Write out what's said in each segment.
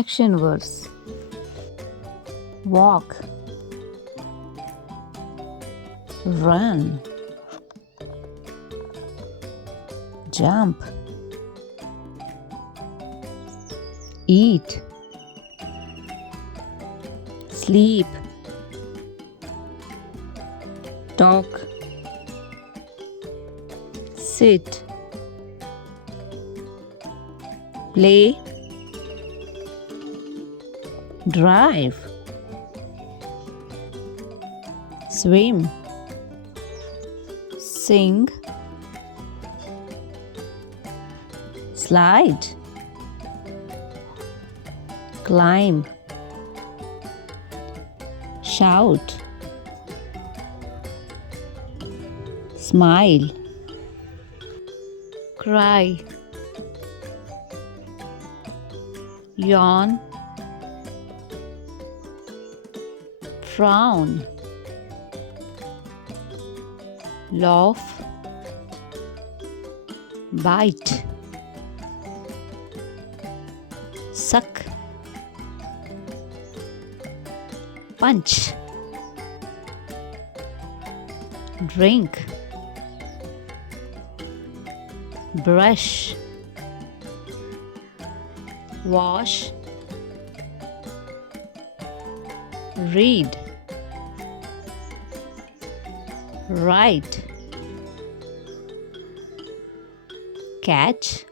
Action words: walk, run, jump, eat, sleep, talk, sit, play, drive, swim, sing, slide, climb, shout, smile, cry, yawn, frown, laugh, bite, suck, punch, drink, brush, wash, read, write, catch,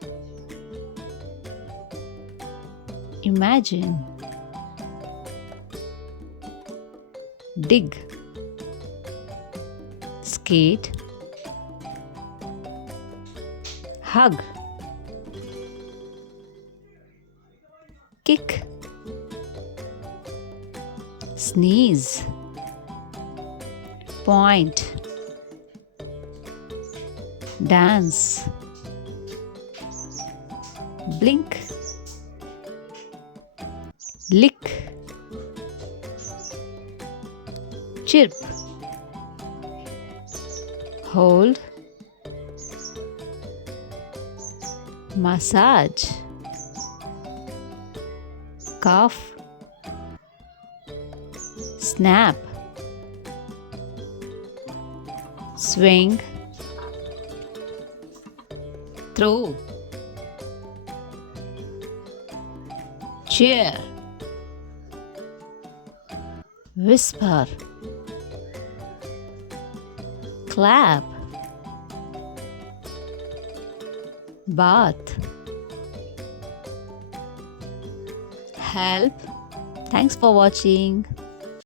imagine, dig, skate, hug, kick, sneeze, point, dance, blink, lick, chirp, hold, massage, cough, snap, swing, throw, cheer, whisper, clap, bath, help. Thanks for watching.